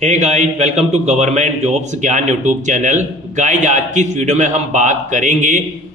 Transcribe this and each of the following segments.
Hey guys, welcome to government jobs Gyan YouTube channel. Guys, आज की इस वीडियो में हम बात करेंगे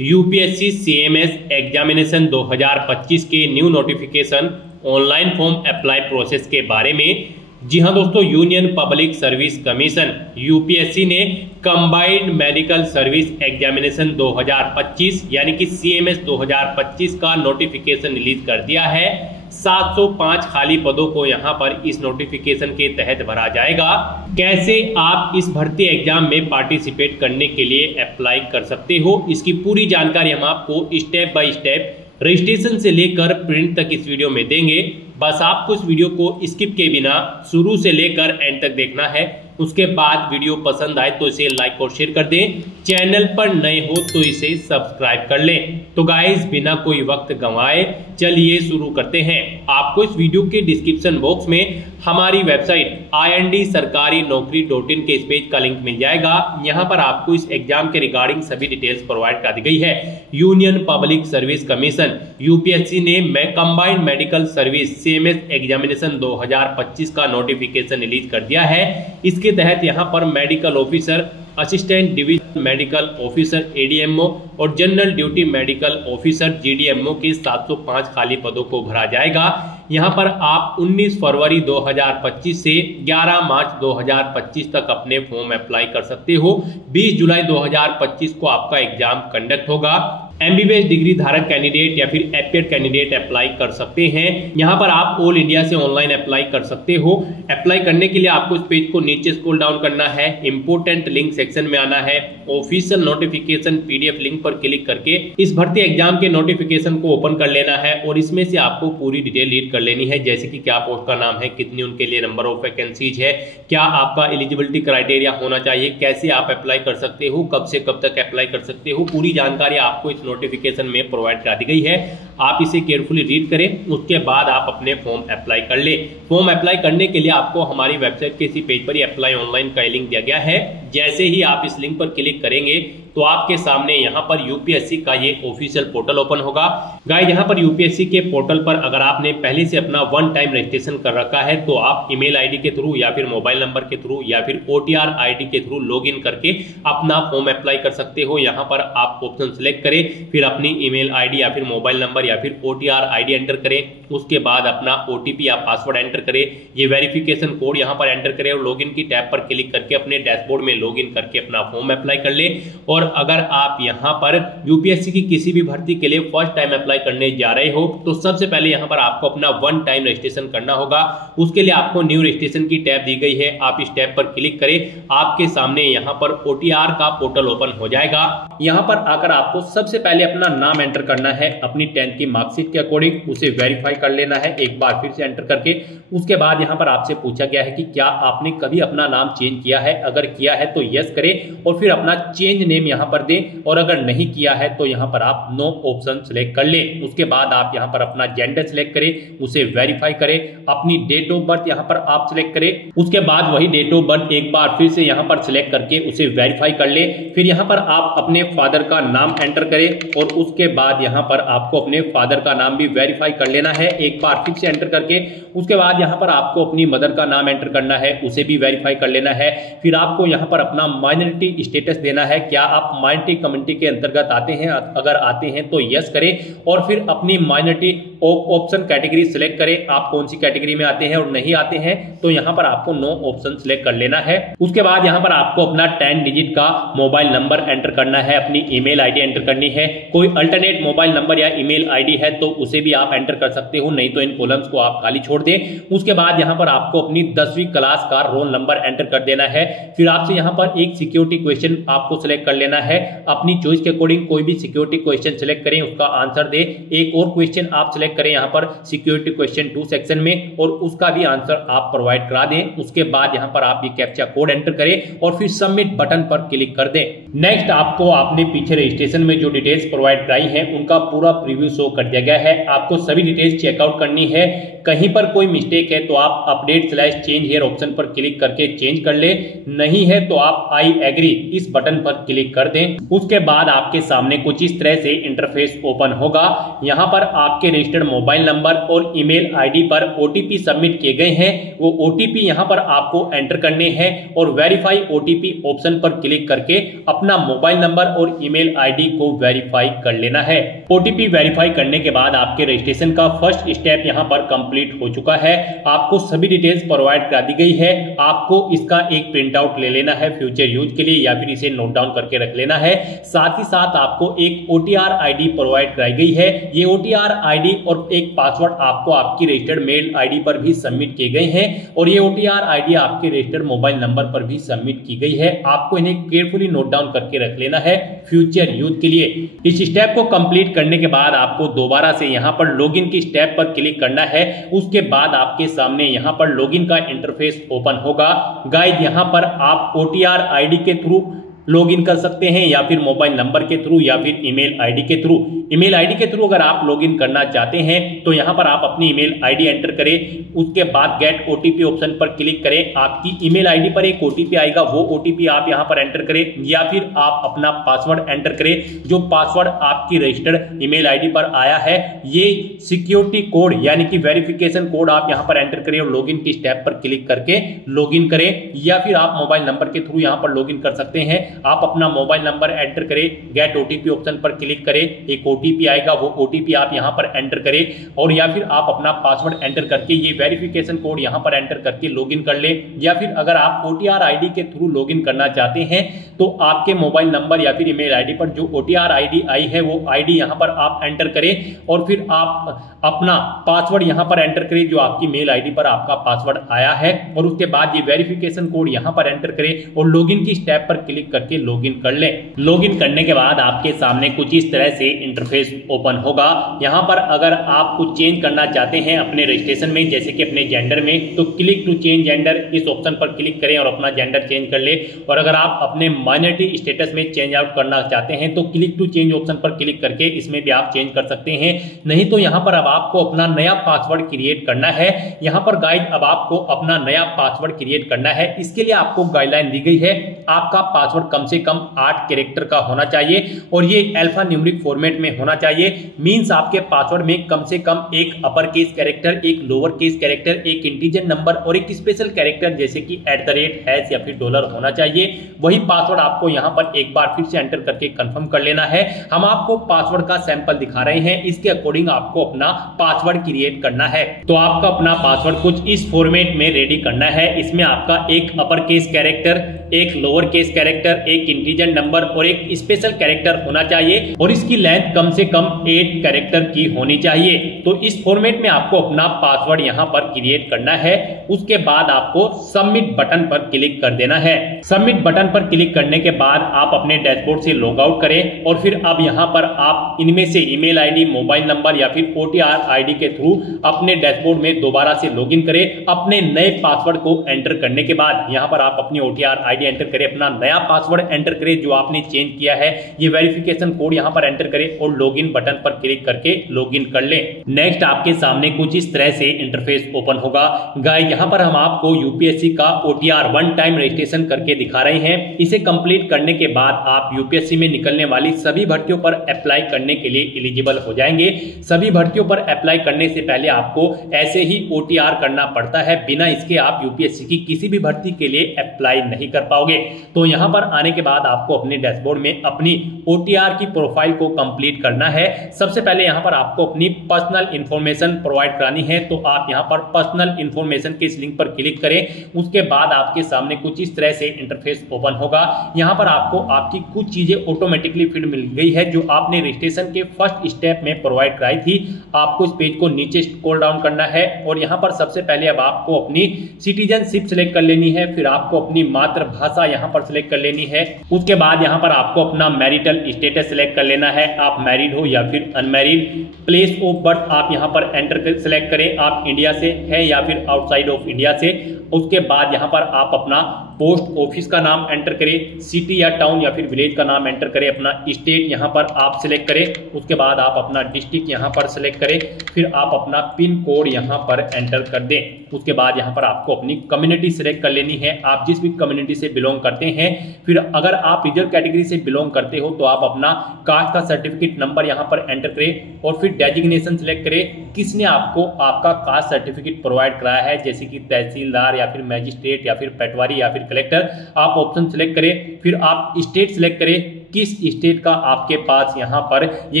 यूपीएससी सीएमएस एग्जामिनेशन 2025 के new notification online form apply process के बारे में। जी हां दोस्तों, union Public Service Commission UPSC ने कंबाइंड मेडिकल सर्विस एग्जामिनेशन 2025 यानी कि सीएमएस 2025 का नोटिफिकेशन रिलीज कर दिया है। 705 खाली पदों को यहां पर इस नोटिफिकेशन के तहत भरा जाएगा। कैसे आप इस भर्ती एग्जाम में पार्टिसिपेट करने के लिए अप्लाई कर सकते हो, इसकी पूरी जानकारी हम आपको स्टेप बाय स्टेप रजिस्ट्रेशन से लेकर प्रिंट तक इस वीडियो में देंगे। बस आपको इस वीडियो को स्किप के बिना शुरू से लेकर एंड तक देखना है। उसके बाद वीडियो पसंद आए तो इसे लाइक और शेयर कर दें। चैनल पर नए हो तो इसे सब्सक्राइब कर लें। तो गाइस, बिना कोई वक्त गंवाए चलिए शुरू करते हैं। आपको इस वीडियो के डिस्क्रिप्शन बॉक्स में हमारी वेबसाइट IND-sarkarinokri.in के इस पेज का लिंक मिल जाएगा। यहाँ पर आपको इस एग्जाम के रिगार्डिंग सभी डिटेल्स प्रोवाइड कर दी गई है। Union Public Service Commission UPSC ने Combined Medical Service CMS Examination 2025 का नोटिफिकेशन रिलीज कर दिया है। इसके तहत यहाँ पर medical officer, assistant division medical officer ADMO और general duty medical officer GDMO के 705 खाली पदों को भरा जाएगा। यहाँ पर आप 19 फरवरी 2025 से 11 मार्च 2025 तक अपने फॉर्म अप्लाई कर सकते हो। 20 जुलाई 2025 को आपका एग्जाम कंडक्ट होगा। MBBS डिग्री धारक कैंडिडेट या फिर एपीएड कैंडिडेट अप्लाई कर सकते हैं। यहाँ पर आप ऑल इंडिया से ऑनलाइन अप्लाई कर सकते हो। अप्लाई करने के लिए आपको इस पेज को नीचे स्क्रॉल डाउन करना है, इंपोर्टेंट लिंक सेक्शन में आना है, ऑफिशियल नोटिफिकेशन PDF लिंक पर क्लिक करके इस भर्ती एग्जाम के नोटिफिकेशन को ओपन कर लेना है और इसमें से आपको पूरी डिटेल रीड कर लेनी है, जैसे कि क्या पोस्ट का नाम है, कितनी उनके लिए नंबर ऑफ वैकेंसीज है, क्या आपका एलिजिबिलिटी क्राइटेरिया होना चाहिए, कैसे आप अप्लाई कर सकते हो, कब से कब तक अप्लाई कर सकते हो। पूरी जानकारी आपको इस नोटिफिकेशन में प्रोवाइड करा दी गई है। आप इसे केयरफुली रीड करें, उसके बाद आप अपने फॉर्म अप्लाई कर ले। फॉर्म अप्लाई करने के लिए आपको हमारी वेबसाइट के इसी पेज पर ही अप्लाई ऑनलाइन का लिंक दिया गया है। जैसे ही आप इस लिंक पर क्लिक करेंगे तो आपके सामने यहाँ पर यूपीएससी का ये ऑफिशियल पोर्टल ओपन होगा। गाइस, यहाँ पर यूपीएससी के पोर्टल पर अगर आपने पहले से अपना वन टाइम रजिस्ट्रेशन कर रखा है तो आप ईमेल आईडी के थ्रू या फिर मोबाइल नंबर के थ्रू या फिर OTR ID के थ्रू लॉगिन करके अपना फॉर्म अप्लाई कर सकते हो। यहाँ पर आप ऑप्शन सिलेक्ट करें, फिर अपनी ईमेल आईडी या फिर मोबाइल नंबर या फिर OTR ID एंटर करें। उसके बाद अपना OTP या पासवर्ड एंटर करें, ये वेरिफिकेशन कोड यहाँ पर एंटर करें और लॉगिन की टैब पर क्लिक करके अपने डैशबोर्ड में लॉगिन करके अपना फॉर्म अप्लाई कर ले। और अगर आप यहाँ पर यूपीएससी की किसी भी भर्ती के लिए फर्स्ट टाइम अप्लाई करने जा रहे हो तो सबसे पहले यहाँ पर आपको अपना वन टाइम रजिस्ट्रेशन करना होगा। उसके लिए आपको न्यू रजिस्ट्रेशन की टैब दी गई है, आप इस टैब पर क्लिक करें। आपके सामने यहाँ पर OTR का पोर्टल ओपन हो जाएगा। यहाँ पर आकर आपको सबसे पहले अपना नाम एंटर करना है, अपनी 10th की मार्कशीट के अकॉर्डिंग उसे वेरीफाई कर लेना है एक बार फिर से एंटर करके। उसके बाद यहाँ पर आपसे पूछा गया है कि क्या आपने कभी अपना नाम चेंज किया है, अगर किया है तो यस करें और फिर अपना चेंज नेम यहाँ पर दें, और अगर नहीं किया है तो यहाँ पर आप नो ऑप्शन सिलेक्ट कर लें। उसके बाद आप यहाँ पर अपना जेंडर सिलेक्ट करें, उसे वेरीफाई करें, अपनी डेट ऑफ बर्थ यहाँ पर आप सिलेक्ट करें। उसके बाद वही डेट ऑफ बर्थ एक बार फिर से यहाँ पर सिलेक्ट करके उसे वेरीफाई कर ले। फिर यहाँ पर आप अपने फादर का नाम एंटर करें और उसके बाद यहाँ पर आपको अपने फादर का नाम भी वेरीफाई कर लेना है एक बार फिर से एंटर करके। उसके बाद यहाँ पर आपको अपनी मदर का नाम एंटर करना है, उसे भी वेरीफाई कर लेना है। फिर आपको यहाँ पर अपना माइनॉरिटी स्टेटस देना है, क्या आप माइनॉरिटी कम्युनिटी के अंतर्गत आते हैं, अगर आते हैं तो यस करें और फिर अपनी माइनॉरिटी ऑप्शन कैटेगरी सिलेक्ट करें, आप कौन सी कैटेगरी में आते हैं, और नहीं आते हैं तो यहाँ पर आपको नो ऑप्शन सिलेक्ट कर लेना है। उसके बाद यहाँ पर आपको अपना 10 डिजिट का मोबाइल नंबर एंटर करना है, अपनी ईमेल आईडी एंटर करनी है। कोई अल्टरनेट मोबाइल नंबर या ईमेल आईडी है तो उसे भी आप एंटर कर सकते हो, नहीं तो इन कॉलम्स को आप खाली छोड़ दें। उसके बाद यहाँ पर आपको अपनी 10वीं क्लास का रोल नंबर एंटर कर देना है। फिर आपसे यहाँ पर एक सिक्योरिटी क्वेश्चन आपको सिलेक्ट कर लेना है, अपनी चॉइस के अकॉर्डिंग कोई भी सिक्योरिटी क्वेश्चन सिलेक्ट करें, उसका आंसर दे। एक और क्वेश्चन आप सिलेक्ट करें यहाँ पर सिक्योरिटी क्वेश्चन 2 सेक्शन में और उसका भी आंसर आप प्रोवाइड करा दें। उसके बाद यहाँ पर आप ये कैप्चा कोड एंटर करें और फिर सबमिट बटन पर क्लिक कर दें। नेक्स्ट आपको आपने पीछे रजिस्ट्रेशन में जो डिटेल्स प्रोवाइड कराई है उनका पूरा प्रीव्यू शो कर दिया गया है। आपको सभी डिटेल्स चेकआउट करनी है। कहीं पर कोई मिस्टेक है तो आप अपडेट/चेंज हियर ऑप्शन पर क्लिक करके चेंज कर ले, नहीं है तो आप आई एग्री इस बटन पर क्लिक कर दें। उसके बाद आपके सामने कुछ इस तरह से इंटरफेस ओपन होगा। यहां पर आपके रजिस्टर्ड मोबाइल नंबर और ईमेल आईडी पर ओटीपी सबमिट किए गए हैं, वो ओटीपी यहां पर आपको एंटर करने हैं और वेरीफाई ओटीपी ऑप्शन पर क्लिक करके अपना मोबाइल नंबर और ईमेल आईडी को वेरीफाई कर लेना है। ओटीपी वेरीफाई करने के बाद आपके रजिस्ट्रेशन का फर्स्ट स्टेप यहां पर कंप्लीट हो चुका है। आपको सभी डिटेल्स प्रोवाइड करा दी गई है। आपको इसका एक प्रिंट आउट ले लेना है फ्यूचर यूज के लिए, या फिर इसे नोट डाउन करके रख लेना है। साथ ही साथ आपको एक ओटीआर आईडी प्रोवाइड कराई गई है। ये ओटीआर आईडी और एक पासवर्ड आपको आपकी रजिस्टर्ड मेल आईडी पर भी सबमिट किए गए हैं और ये ओटीआर आईडी आपके रजिस्टर्ड मोबाइल नंबर पर भी सबमिट की गई है। आपको इन्हें केयरफुली नोट डाउन करके रख लेना है फ्यूचर यूज के लिए। इस स्टेप को कंप्लीट करने के बाद आपको दोबारा से यहां पर लॉगिन की स्टेप पर क्लिक करना है। उसके बाद आपके सामने यहां पर लॉगिन का इंटरफेस ओपन होगा। गाइस, यहां पर आप ओटीआर आईडी के थ्रू लॉगिन कर सकते हैं या फिर मोबाइल नंबर के थ्रू या फिर ईमेल आईडी के थ्रू। ईमेल आईडी के थ्रू अगर आप लॉगिन करना चाहते हैं तो यहां पर आप अपनी ईमेल आईडी एंटर करें। उसके बाद गेट ओटीपी ऑप्शन पर क्लिक करें। आपकी ईमेल आईडी पर एक ओटीपी आएगा, वो ओटीपी आप यहां पर एंटर करें या फिर आप अपना पासवर्ड एंटर करें। जो पासवर्ड आपकी रजिस्टर्ड ईमेल आईडी पर आया है, ये सिक्योरिटी कोड यानी कि वेरिफिकेशन कोड आप यहां पर एंटर करें और लॉगिन की स्टेप पर क्लिक करके लॉगिन करें, या फिर आप मोबाइल नंबर के थ्रू यहां पर लॉगिन कर सकते हैं। आप अपना मोबाइल नंबर एंटर करें, गेट ओटीपी ऑप्शन पर क्लिक करें, एक ओटीपी आएगा, वो ओटीपी आप यहां पर एंटर करें, और या फिर आप अपना पासवर्ड एंटर करके ये वेरिफिकेशन कोड यहां पर एंटर करके लॉगिन कर ले। या फिर अगर आप ओटीआर आईडी के थ्रू लॉगिन करना चाहते हैं तो आपके मोबाइल नंबर या फिर ईमेल आईडी पर जो ओटीआर आईडी आई है वो आईडी यहां पर आप एंटर करें और फिर आप अपना पासवर्ड यहां पर एंटर करें जो आपकी मेल आईडी पर आपका पासवर्ड आया है, और उसके बाद ये वेरिफिकेशन कोड यहां पर एंटर करें और लॉगिन की स्टेप पर क्लिक करके लॉगिन कर ले। लॉगिन करने के बाद आपके सामने कुछ इस तरह से इंटरफेस ओपन होगा। यहां पर अगर आप कुछ चेंज करना चाहते हैं अपने रजिस्ट्रेशन में, जैसे कि अपने जेंडर में, तो क्लिक टू चेंज जेंडर इस ऑप्शन पर क्लिक करें और अपना जेंडर चेंज कर ले। और अगर आप अपने माइनॉरिटी स्टेटस में चेंज आउट करना चाहते हैं तो क्लिक टू चेंज ऑप्शन पर क्लिक करके इसमें भी आप चेंज कर सकते हैं। नहीं तो यहां पर अब आपको अपना नया पासवर्ड क्रिएट करना है। यहां पर गाइड अब आपको अपना नया पासवर्ड क्रिएट करना है। इसके लिए आपको गाइडलाइन दी गई है, आपका पासवर्ड कम से कम 8 कैरेक्टर का होना चाहिए और ये अल्फा न्यूमेरिक फॉर्मेट में होना चाहिए। मींस आपके पासवर्ड में कम से कम एक अपर केस कैरेक्टर, एक लोअर केस कैरेक्टर, एक इंटीजर नंबर और एक स्पेशल कैरेक्टर जैसे कि @ या फिर डॉलर होना चाहिए। वही पासवर्ड आपको यहां पर एक बार फिर से एंटर करके कंफर्म कर लेना है। हम आपको पासवर्ड का सैंपल दिखा रहे हैं, इसके अकॉर्डिंग आपको अपना पासवर्ड क्रिएट करना है। तो आपका अपना पासवर्ड कुछ इस फॉर्मेट में रेडी करना है। इसमें आपका एक अपर केस कैरेक्टर, एक लोअर केस कैरेक्टर, एक इंटीजर नंबर और एक स्पेशल कैरेक्टर होना चाहिए और इसकी लेंथ कम से कम 8 कैरेक्टर की होनी चाहिए। तो इस फॉर्मेट में आपको अपना पासवर्ड यहां पर क्रिएट करना है। उसके बाद आपको सबमिट बटन पर क्लिक कर देना है। सबमिट बटन पर क्लिक करने के बाद आप अपने डैशबोर्ड से लॉग आउट करें और फिर अब यहां पर आप इनमें से ईमेल आईडी, मोबाइल नंबर या फिर ओटीआर आईडी के थ्रू अपने डैशबोर्ड में दोबारा से लॉगिन करें। अपने नए पासवर्ड को एंटर करने के बाद यहां पर आप अपनी ओटीआर आईडी एंटर करें, अपना नया पासवर्ड एंटर करें जो आपने चेंज किया है, ये वेरिफिकेशन कोड यहां पर एंटर करें और लॉगिन बटन पर क्लिक करके लॉगिन कर लें। नेक्स्ट आपके सामने कुछ इस तरह से इंटरफेस ओपन होगा। गाइस, यहां पर हम आपको यूपीएससी का ओटीआर वन टाइम रजिस्ट्रेशन करके दिखा रहे हैं। इसे कंप्लीट करने के बाद आप यूपीएससी में निकलने वाली सभी भर्तियों पर अप्लाई करने के लिए एलिजिबल हो जाएंगे। सभी भर्तियों पर अप्लाई करने से पहले आपको ऐसे ही ओटीआर करना पड़ता है, बिना इसके आप यूपीएससी की किसी भी भर्ती के लिए अप्लाई नहीं कर पाओगे। तो यहां पर आने के बाद आपको अपने डैशबोर्ड में अपनी ओटीआर की प्रोफाइल को कंप्लीट करना है। सबसे पहले यहां पर आपको अपनी पर्सनल इंफॉर्मेशन प्रोवाइड करानी है, तो आप यहां पर पर्सनल इंफॉर्मेशन के इस लिंक पर क्लिक करें। उसके बाद आपके सामने कुछ इस तरह से इंटरफेस ओपन होगा। यहां पर आपको आपकी कुछ चीजें ऑटोमेटिकली फिट मिल गई है जो आपने रजिस्ट्रेशन के फर्स्ट स्टेप में प्रोवाइड कराई थी। आपको इस पेज को नीचे स्क्रॉल डाउन करना है और यहां पर सबसे पहले अब आपको अपनी सिटीजनशिप सिलेक्ट कर लेनी है, फिर आपको अपनी मातृभाषा यहां पर सिलेक्ट कर लेनी है। उसके बाद यहाँ पर आपको अपना मैरिटल स्टेटस सिलेक्ट कर लेना है, आप मैरिड हो या फिर अनमैरिड। प्लेस ऑफ बर्थ आप यहाँ पर एंटर सेलेक्ट करें, आप इंडिया से है या फिर आउटसाइड ऑफ इंडिया से। उसके बाद यहाँ पर आप अपना पोस्ट ऑफिस का नाम एंटर करें, सिटी या टाउन या फिर विलेज का नाम एंटर करें, अपना स्टेट यहाँ पर आप सिलेक्ट करें। उसके बाद आप अपना डिस्ट्रिक्ट यहाँ पर सिलेक्ट करें, फिर आप अपना पिन कोड यहाँ पर एंटर कर दें। उसके बाद यहाँ पर आपको अपनी कम्युनिटी सिलेक्ट कर लेनी है, आप जिस भी कम्युनिटी से बिलोंग करते हैं। फिर अगर आप रिजर्व कैटेगरी से बिलोंग करते हो तो आप अपना कास्ट का सर्टिफिकेट नंबर यहाँ पर एंटर करें और फिर डेजिग्नेशन सिलेक्ट करें, किसने आपको आपका कास्ट सर्टिफिकेट प्रोवाइड कराया है, जैसे कि तहसीलदार या फिर मैजिस्ट्रेट या फिर पटवारी या फिर कलेक्टर। आप ऑप्शन सिलेक्ट करें, फिर आप स्टेट सिलेक्ट करें, किस स्टेट का आपके पास यहाँ पर ये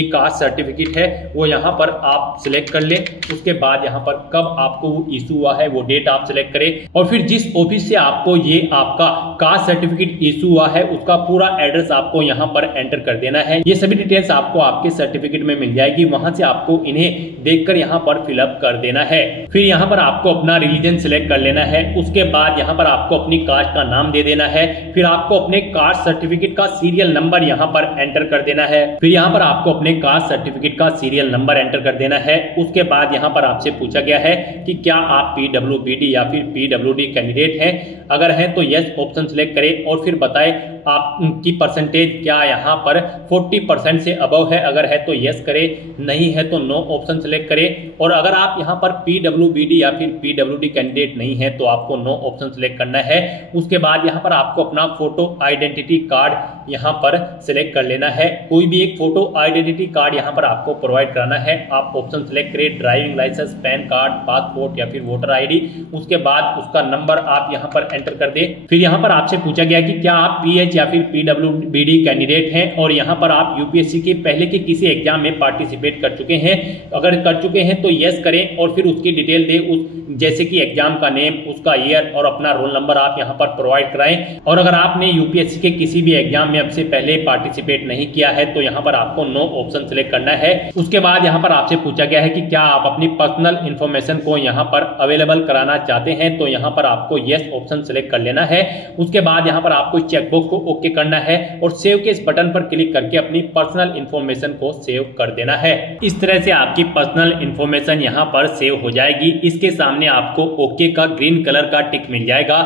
कास्ट सर्टिफिकेट है वो यहाँ पर आप सिलेक्ट कर लें। उसके बाद यहाँ पर कब आपको वो इशू हुआ है वो डेट आप सिलेक्ट करें और फिर जिस ऑफिस से आपको ये आपका कास्ट सर्टिफिकेट इशू हुआ है उसका पूरा एड्रेस आपको यहाँ पर एंटर कर देना है। ये सभी डिटेल्स आपको आपके सर्टिफिकेट में मिल जाएगी, वहां से आपको इन्हें देखकर यहाँ पर फिलअप कर देना है। फिर यहाँ पर आपको अपना रिलीजन सिलेक्ट कर लेना है। उसके बाद यहाँ पर आपको अपनी कास्ट का नाम दे देना है, फिर आपको अपने कास्ट सर्टिफिकेट का सीरियल नंबर यहाँ पर एंटर कर देना है। फिर यहाँ पर आपको अपने कास्ट सर्टिफिकेट का सीरियल नंबर एंटर कर देना है। उसके बाद यहाँ पर आपसे पूछा गया है कि क्या आप पीडब्ल्यूबीडी या फिर पीडब्ल्यूडी कैंडिडेट हैं, अगर हैं तो यस ऑप्शन सिलेक्ट करें और फिर बताएं आपकी परसेंटेज क्या यहाँ पर 40% से अबव है, अगर है तो यस करें, नहीं है तो नो ऑप्शन सिलेक्ट करें। और अगर आप यहाँ पर पीडब्ल्यूबीडी या फिर पीडब्ल्यूडी कैंडिडेट नहीं है तो आपको नो ऑप्शन सिलेक्ट करना है। उसके बाद यहाँ पर आपको अपना फोटो आइडेंटिटी कार्ड यहाँ पर सिलेक्ट कर लेना है, कोई भी एक फोटो आइडेंटिटी कार्ड यहाँ पर आपको प्रोवाइड कराना है। आप ऑप्शन सिलेक्ट करें, driving licence, PAN card, passport या फिर वोटर आईडी। उसके बाद उसका नंबर आप यहाँ पर एंटर कर दे। फिर यहाँ पर आपसे पूछा गया कि क्या आप पीएच या फिर पीडब्ल्यूबीडी कैंडिडेट हैं और यहाँ पर आप यूपीएससी के पहले के किसी एग्जाम में पार्टिसिपेट कर चुके हैं, अगर कर चुके हैं तो यस करें और फिर उसकी डिटेल दे, जैसे कि एग्जाम का नेम, उसका ईयर और अपना रोल नंबर आप यहाँ पर प्रोवाइड कराएं। और अगर आपने यूपीएससी के किसी भी एग्जाम में अब से पहले पार्टिसिपेट नहीं किया है तो यहाँ पर आपको नो ऑप्शन सिलेक्ट करना है। उसके बाद यहाँ पर आपसे पूछा गया है कि क्या आप अपनी पर्सनल इंफॉर्मेशन को यहाँ पर अवेलेबल कराना चाहते हैं, तो यहाँ पर आपको यस ऑप्शन सिलेक्ट कर लेना है। उसके बाद यहाँ पर आपको चेकबॉक्स को ओके करना है और सेव के इस बटन पर क्लिक करके अपनी पर्सनल इंफॉर्मेशन को सेव कर देना है। इस तरह से आपकी पर्सनल इंफॉर्मेशन यहाँ पर सेव हो जाएगी। इसके सामने आपको ओके का ग्रीन कलर का टिक मिल जाएगा।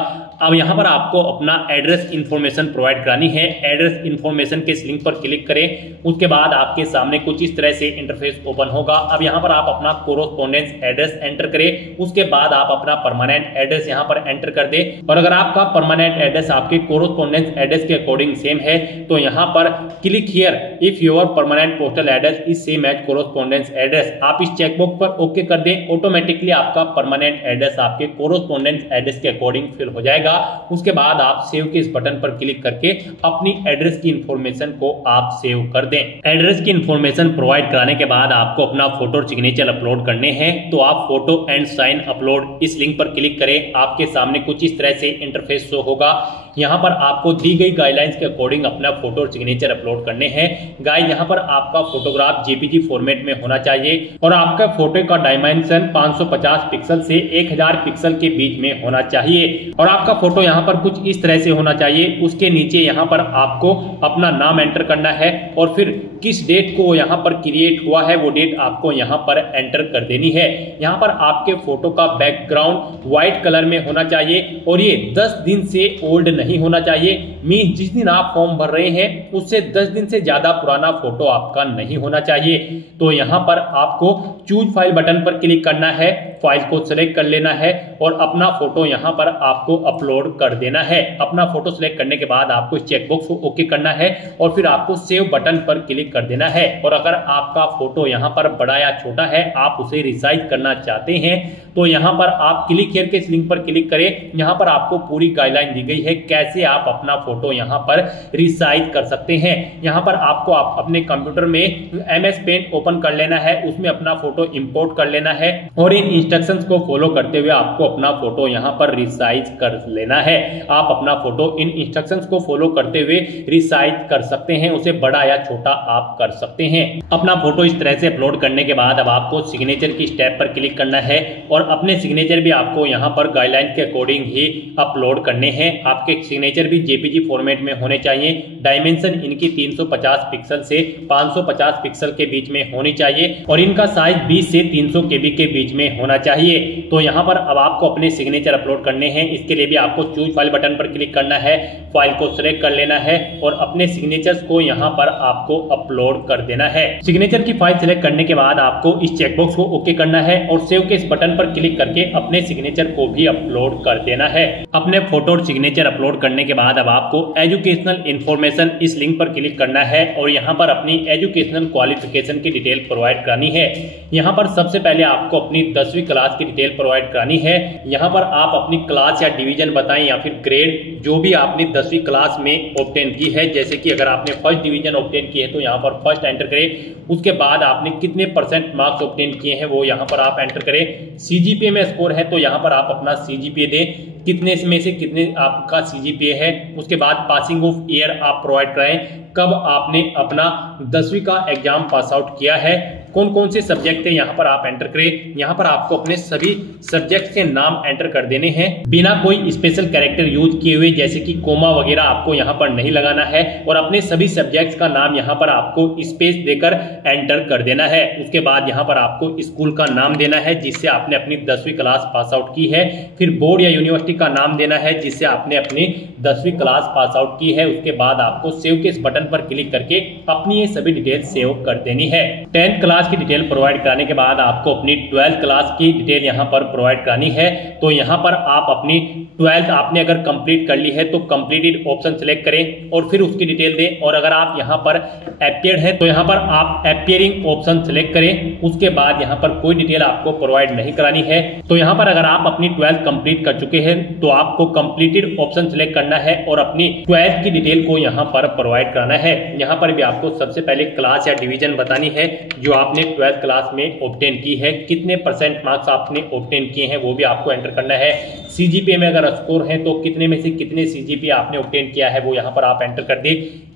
अब यहाँ पर आपको अपना एड्रेस इंफॉर्मेशन प्रोवाइड करानी है। एड्रेस इंफॉर्मेशन के इस लिंक पर क्लिक करें, उसके बाद आपके सामने कुछ इस तरह से इंटरफेस ओपन होगा। अब यहाँ पर आप अपना कोरोस्पोंडेंस एड्रेस एंटर करें, उसके बाद आप अपना परमानेंट एड्रेस यहाँ पर एंटर कर दें। और अगर आपका परमानेंट एड्रेस आपके कोरोस्पोंडेंस एड्रेस के अकॉर्डिंग सेम है तो यहाँ पर click here if your permanent postal address is same as correspondence address, आप इस चेकबॉक्स पर ओके कर दें। ऑटोमेटिकली आपका परमानेंट एड्रेस आपके कोरोस्पोंडेंस एड्रेस के अकॉर्डिंग फिल हो जाएगा। उसके बाद आप सेव के इस बटन पर क्लिक करके अपनी एड्रेस की इंफॉर्मेशन को आप सेव कर दें। एड्रेस की इंफॉर्मेशन प्रोवाइड कराने के बाद आपको अपना फोटो और सिग्नेचर अपलोड करने हैं, तो आप फोटो एंड साइन अपलोड इस लिंक पर क्लिक करें। आपके सामने कुछ इस तरह से इंटरफेस शो होगा। यहाँ पर आपको दी गई गाइडलाइंस के अकॉर्डिंग अपना फोटो और सिग्नेचर अपलोड करने हैं। गाइस यहाँ पर आपका फोटोग्राफ जेपीजी फॉर्मेट में होना चाहिए और आपका फोटो का डायमेंशन 550 पिक्सल से 1000 पिक्सल के बीच में होना चाहिए और आपका फोटो यहाँ पर कुछ इस तरह से होना चाहिए। उसके नीचे यहाँ पर आपको अपना नाम एंटर करना है और फिर किस डेट को यहाँ पर क्रिएट हुआ है वो डेट आपको यहाँ पर एंटर कर देनी है। यहाँ पर आपके फोटो का बैकग्राउंड व्हाइट कलर में होना चाहिए और ये 10 दिन से ओल्ड नहीं होना चाहिए। मींस जिस दिन आप फॉर्म भर रहे हैं उससे 10 दिन से ज्यादा पुराना फोटो आपका नहीं होना चाहिए। तो यहाँ पर आपको चूज फाइल बटन पर क्लिक करना है, फाइल को सिलेक्ट कर लेना है और अपना फोटो यहाँ पर आपको अपलोड कर देना है। अपना फोटो सिलेक्ट करने के बाद आपको चेकबॉक्स को ओके करना है और फिर आपको सेव बटन पर क्लिक कर देना है। और अगर आपका फोटो यहाँ पर बड़ा या छोटा है, आप उसे रिसाइज करना चाहते हैं तो यहाँ पर आप क्लिक हियर के इस लिंक पर क्लिक करें। यहाँ पर आपको पूरी गाइडलाइन दी गई है कैसे आप अपना फोटो यहाँ पर रिसाइज कर सकते हैं। यहाँ पर आपको अपने कंप्यूटर में MS पेंट ओपन कर लेना है, उसमें अपना फोटो इंपोर्ट कर लेना है और इन इंस्ट्रक्शंस को फॉलो करते हुए आपको अपना फोटो यहाँ पर रिसाइज कर लेना है। आप अपना फोटो इन इंस्ट्रक्शंस को फॉलो करते हुए रिसाइज कर सकते हैं, उसे बड़ा या छोटा आप कर सकते हैं। अपना फोटो इस तरह से अपलोड करने के बाद अब आपको सिग्नेचर की स्टेप पर क्लिक करना है और अपने सिग्नेचर भी आपको यहाँ पर गाइडलाइन के अकॉर्डिंग ही अपलोड करने हैं। आपके सिग्नेचर भी जेपीजी फॉर्मेट में होने चाहिए। डायमेंशन इनकी 350 पिक्सल से 550 पिक्सल के बीच में होनी चाहिए और इनका साइज 20 से 300 केबी के बीच में होना चाहिए। तो यहाँ पर अब आपको अपने सिग्नेचर अपलोड करने हैं। इसके लिए भी आपको चूज फाइल बटन पर क्लिक करना है, फाइल को सिलेक्ट कर लेना है और अपने सिग्नेचर्स को यहाँ पर आपको अपलोड कर देना है। सिग्नेचर की फाइल सिलेक्ट करने के बाद आपको इस चेकबॉक्स को ओके करना है और सेव के इस बटन पर क्लिक करके अपने सिग्नेचर को भी अपलोड कर देना है। अपने फोटो और सिग्नेचर अपलोड करने के बाद अब आपको एजुकेशनल इंफॉर्मेशन इस लिंक पर क्लिक करना है और यहाँ पर अपनी एजुकेशनल क्वालिफिकेशन की डिटेल प्रोवाइड करानी है। यहाँ पर सबसे पहले आपको अपनी 10वीं क्लास की डिटेल प्रोवाइड करानी है। यहाँ पर आप अपनी क्लास या डिवीजन बताएं या फिर ग्रेड जो भी आपने 10वीं क्लास में ऑब्टेन की है। जैसे कि अगर आपने फर्स्ट डिवीजन ऑब्टेन की है तो यहाँ पर फर्स्ट एंटर करें। उसके बाद आपने कितने % मार्क्स ऑब्टेन किए हैं वो यहाँ पर आप एंटर करें। सीजीपीए में स्कोर है तो यहाँ पर आप अपना सीजीपीए दें, कितने में से कितने आपका सीजीपीए है। उसके बाद पासिंग ऑफ ईयर आप प्रोवाइड कराएं, कब आपने अपना 10वीं का एग्जाम पास आउट किया है, कौन कौन से सब्जेक्ट है यहाँ पर आप एंटर करें। यहाँ पर आपको अपने सभी सब्जेक्ट के नाम एंटर कर देने हैं बिना कोई स्पेशल कैरेक्टर यूज किए हुए, जैसे कि कोमा वगैरह आपको यहाँ पर नहीं लगाना है और अपने सभी सब्जेक्ट्स का नाम यहाँ पर आपको स्पेस देकर एंटर कर देना है। उसके बाद यहाँ पर आपको स्कूल का नाम देना है जिससे आपने अपनी 10वीं क्लास पास आउट की है। फिर बोर्ड या यूनिवर्सिटी का नाम देना है जिससे आपने अपनी 10वीं क्लास पास आउट की है। उसके बाद आपको सेव के इस बटन पर क्लिक करके अपनी ये सभी डिटेल सेव कर देनी है। 10th क्लास की डिटेल प्रोवाइड कराने के बाद आपको अपनी 12th क्लास की डिटेल यहाँ पर प्रोवाइड करानी है। तो यहाँ पर आप अपनी 12th आपने अगर कंप्लीट कर ली है तो कंप्लीटेड ऑप्शन सिलेक्ट करें और फिर उसकी डिटेल दें। और अगर आप यहाँ पर अपीयर्ड है तो यहाँ पर आप अपीयरिंग ऑप्शन सिलेक्ट करें। उसके बाद यहाँ पर कोई डिटेल आपको प्रोवाइड नहीं करानी है। तो यहाँ पर अगर आप अपनी 12th कंप्लीट कर चुके हैं तो आपको कंप्लीटेड ऑप्शन सिलेक्ट करना है और अपनी 12th की डिटेल को यहाँ पर प्रोवाइड कराना है। यहाँ पर भी आपको सबसे पहले क्लास या डिवीजन बतानी है जो आपने 12th क्लास में ऑब्टेन की है, कितने % मार्क्स आपने ऑब्टेन किए हैं वो भी आपको एंटर करना है। सीजीपीए में अगर स्कोर है तो कितने में से कितने सीजीपीए आपने ऑब्टेन किया है वो यहाँ पर आप एंटर कर दे।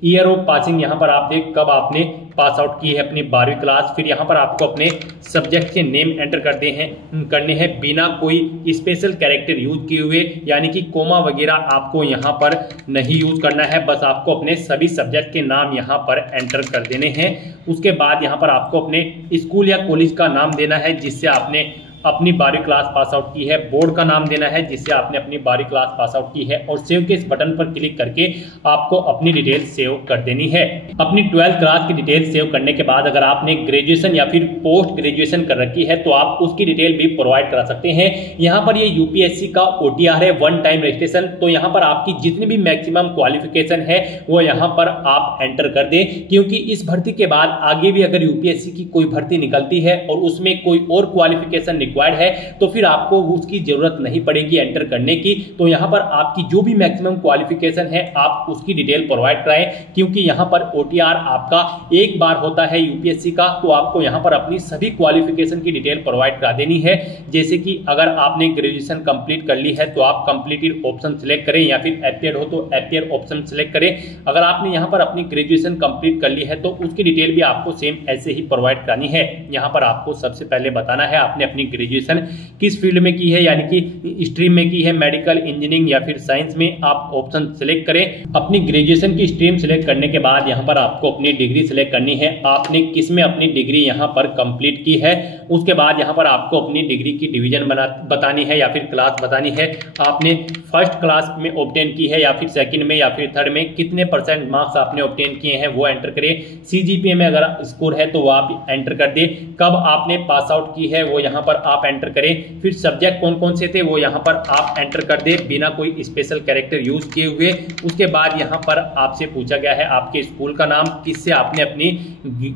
ईयर ऑफ पासिंग यहाँ पर आप देख कब आपने पास आउट की है अपनी 12वीं क्लास। फिर यहाँ पर आपको अपने सब्जेक्ट के नेम एंटर करने हैं बिना कोई स्पेशल कैरेक्टर यूज किए हुए, यानी कि कोमा वगैरह आपको यहाँ पर नहीं यूज करना है। बस आपको अपने सभी सब्जेक्ट के नाम यहाँ पर एंटर कर देने हैं। उसके बाद यहाँ पर आपको अपने स्कूल या कॉलेज का नाम देना है जिससे आपने अपनी 12वीं क्लास पास आउट की है। बोर्ड का नाम देना है जिससे आपने अपनी 12वीं क्लास पास आउट की है और सेव के इस बटन पर क्लिक करके आपको अपनी डिटेल सेव कर देनी है। अपनी 12th क्लास की डिटेल सेव करने के बाद अगर आपने ग्रेजुएशन या फिर पोस्ट ग्रेजुएशन कर रखी है तो आप उसकी डिटेल भी प्रोवाइड करा सकते हैं। यहाँ पर ये यूपीएससी का OTR है, वन टाइम रजिस्ट्रेशन। तो यहाँ पर आपकी जितनी भी मैक्सिमम क्वालिफिकेशन है वो यहाँ पर आप एंटर कर दें, क्योंकि इस भर्ती के बाद आगे भी अगर यूपीएससी की कोई भर्ती निकलती है और उसमें कोई और क्वालिफिकेशन है तो फिर आपको उसकी जरूरत नहीं पड़ेगी एंटर करने की। तो यहां पर आपकी जो भी मैक्सिमम क्वालिफिकेशन है आप उसकी डिटेल प्रोवाइड कराएं, क्योंकि यहां पर OTR आपका एक बार होता है यूपीएससी का। तो आपको यहां पर अपनी सभी क्वालिफिकेशन की डिटेल प्रोवाइड करा देनी है। जैसे कि अगर आपने ग्रेजुएशन कंप्लीट कर ली है तो आप कंप्लीटेड ऑप्शन सिलेक्ट करें या फिर अपीयर्ड हो तो अपीयर ऑप्शन सिलेक्ट करें। अगर आपने यहां पर अपनी ग्रेजुएशन कंप्लीट कर ली है तो उसकी डिटेल भी आपको सेम ऐसे ही प्रोवाइड करानी है। यहां पर आपको सबसे पहले बताना है आपने अपनी ग्रेजुएशन किस फील्ड में की है, यानी कि स्ट्रीम में की है, मेडिकल, इंजीनियरिंग या फिर साइंस में। आप ऑप्शन सिलेक्ट करें। अपनी ग्रेजुएशन की स्ट्रीम सिलेक्ट करने के बाद यहां पर आपको अपनी डिग्री सिलेक्ट करनी है, आपने किस में अपनी डिग्री यहां पर कंप्लीट की है। उसके बाद यहां पर आपको अपनी डिग्री की डिवीजन बतानी है या फिर क्लास बतानी है। आपने फर्स्ट क्लास में ऑब्टेन की है या फिर सेकंड में या फिर थर्ड में, कितने % मार्क्स आपने ऑब्टेन किए हैं वो एंटर करें। सीजीपीए में अगर स्कोर है तो वो आप एंटर कर दे। कब आपने पास आउट की है वो यहाँ पर आप एंटर करें। फिर सब्जेक्ट कौन कौन से थे वो यहाँ पर आप एंटर कर दे बिना कोई स्पेशल कैरेक्टर यूज किए हुए। उसके बाद यहाँ पर आपसे पूछा गया है आपके स्कूल का नाम, किससे आपने अपनी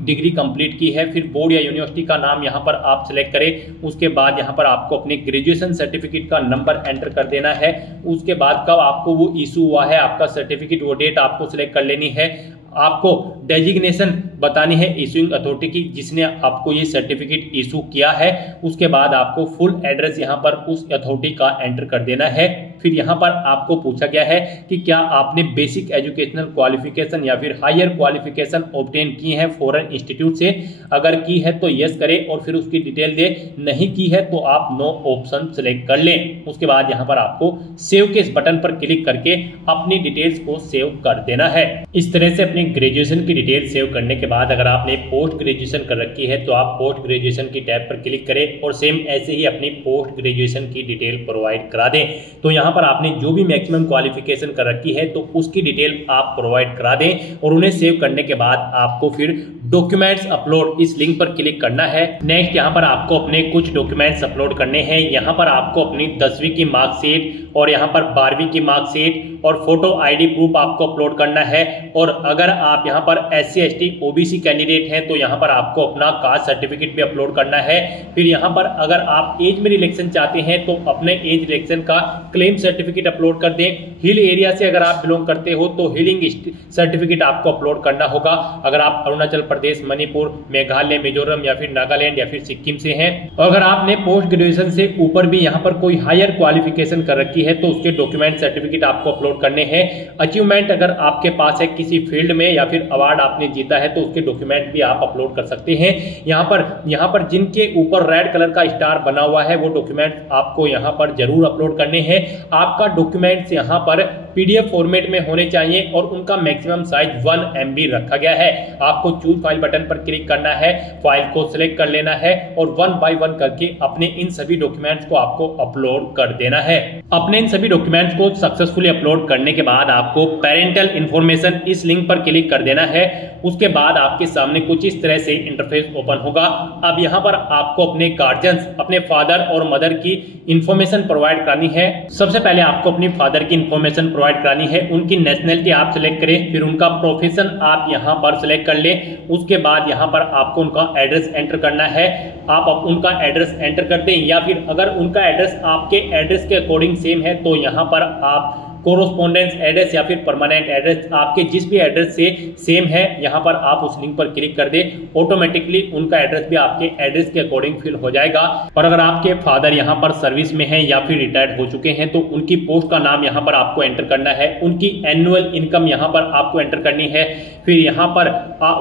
डिग्री कंप्लीट की है। फिर बोर्ड या यूनिवर्सिटी का नाम यहाँ पर आप सिलेक्ट करें। उसके बाद यहाँ पर आपको अपने ग्रेजुएशन सर्टिफिकेट का नंबर एंटर कर देना है। उसके बाद कब आपको वो इशू हुआ है आपका सर्टिफिकेट, वो डेट आपको सिलेक्ट कर लेनी है। आपको डेजिग्नेशन बतानी है इशूइंग अथॉरिटी की जिसने आपको ये सर्टिफिकेट इशू किया है। उसके बाद आपको फुल एड्रेस यहाँ पर उस अथॉरिटी का एंटर कर देना है। फिर यहाँ पर आपको पूछा गया है कि क्या आपने बेसिक एजुकेशनल क्वालिफिकेशन या फिर हायर क्वालिफिकेशन ऑब्टेन की है फॉरेन इंस्टीट्यूट से, अगर की है तो यस करें और फिर उसकी डिटेल दे, नहीं की है तो आप नो ऑप्शन सेलेक्ट कर लें। उसके बाद यहाँ पर आपको सेव के इस बटन पर क्लिक करके अपनी डिटेल्स को सेव कर देना है। इस तरह से अपनी ग्रेजुएशन की डिटेल सेव करने के बाद अगर आपने पोस्ट ग्रेजुएशन कर रखी है तो आप पोस्ट ग्रेजुएशन की टैब पर क्लिक करें और सेम ऐसे ही अपनी पोस्ट ग्रेजुएशन की डिटेल प्रोवाइड करा दें। तो यहाँ पर आपने जो भी मैक्सिमम क्वालिफिकेशन कर रखी है तो उसकी डिटेल आप प्रोवाइड करा दें और उन्हें सेव करने के बाद आपको फिर डॉक्यूमेंट्स अपलोड इस लिंक पर क्लिक करना है। नेक्स्ट यहाँ पर आपको अपने कुछ डॉक्यूमेंट्स अपलोड करने हैं। यहाँ पर आपको अपनी 10वीं की मार्कशीट और यहाँ पर 12वीं की मार्कशीट और फोटो आईडी प्रूफ आपको अपलोड करना है। और अगर आप यहाँ पर SC ST OBC कैंडिडेट हैं तो यहाँ पर आपको अपना कास्ट सर्टिफिकेट भी अपलोड करना है। फिर यहाँ पर अगर आप एज में रिलेक्शन चाहते हैं तो अपने एज रिलेक्शन का क्लेम सर्टिफिकेट अपलोड कर दें। हिल एरिया से अगर आप बिलोंग करते हो तो हिलिंग सर्टिफिकेट आपको अपलोड करना होगा। अगर आप अरुणाचल प्रदेश, मणिपुर, मेघालय, मिजोरम या फिर नागालैंड या फिर सिक्किम से हैं और अगर आपने पोस्ट ग्रेजुएशन से ऊपर भी यहाँ पर कोई हायर क्वालिफिकेशन कर रखी है तो उसके डॉक्यूमेंट सर्टिफिकेट आपको अपलोड करने हैं। अचीवमेंट अगर आपके पास है किसी फील्ड में या फिर अवार्ड आपने जीता है तो उसके डॉक्यूमेंट भी आप अपलोड कर सकते हैं। यहाँ पर जिनके ऊपर रेड कलर का स्टार बना हुआ है वो डॉक्यूमेंट आपको यहाँ पर जरूर अपलोड करने हैं। आपका डॉक्यूमेंट्स यहाँ पर PDF फॉर्मेट में होने चाहिए और उनका मैक्सिमम साइज 1 MB रखा गया है। आपको चूज फाइल बटन पर क्लिक करना है, फाइल को सिलेक्ट कर लेना है और 1 बाय 1 करके अपने इन सभी डॉक्यूमेंट्स को आपको अपलोड कर देना है। अपने इन सभी डॉक्यूमेंट्स को सक्सेसफुली अपलोड करने के बाद आपको पेरेंटल इंफॉर्मेशन इस लिंक पर क्लिक कर देना है। उसके बाद आपके सामने कुछ इस तरह से इंटरफेस ओपन होगा। अब यहाँ पर आपको अपने गार्जियंस, अपने फादर और मदर की इंफॉर्मेशन प्रोवाइड करानी है। सबसे पहले आपको अपनी फादर की इंफॉर्मेशन प्रोवाइड करानी है। उनकी नेशनलिटी आप सिलेक्ट करें, फिर उनका प्रोफेशन आप यहाँ पर सिलेक्ट कर लें। उसके बाद यहाँ पर आपको उनका एड्रेस एंटर करना है। आप उनका एड्रेस एंटर कर दें या फिर अगर उनका एड्रेस आपके एड्रेस के अकॉर्डिंग सेम है तो यहाँ पर आप कोरोस्पोंडेंस एड्रेस या फिर परमानेंट एड्रेस आपके जिस भी एड्रेस से सेम है यहाँ पर आप उस लिंक पर क्लिक कर दें। ऑटोमेटिकली उनका एड्रेस भी आपके एड्रेस के अकॉर्डिंग फिल हो जाएगा। और अगर आपके फादर यहाँ पर सर्विस में हैं या फिर रिटायर्ड हो चुके हैं तो उनकी पोस्ट का नाम यहाँ पर आपको एंटर करना है। उनकी एनुअल इनकम यहाँ पर आपको एंटर करनी है। फिर यहाँ पर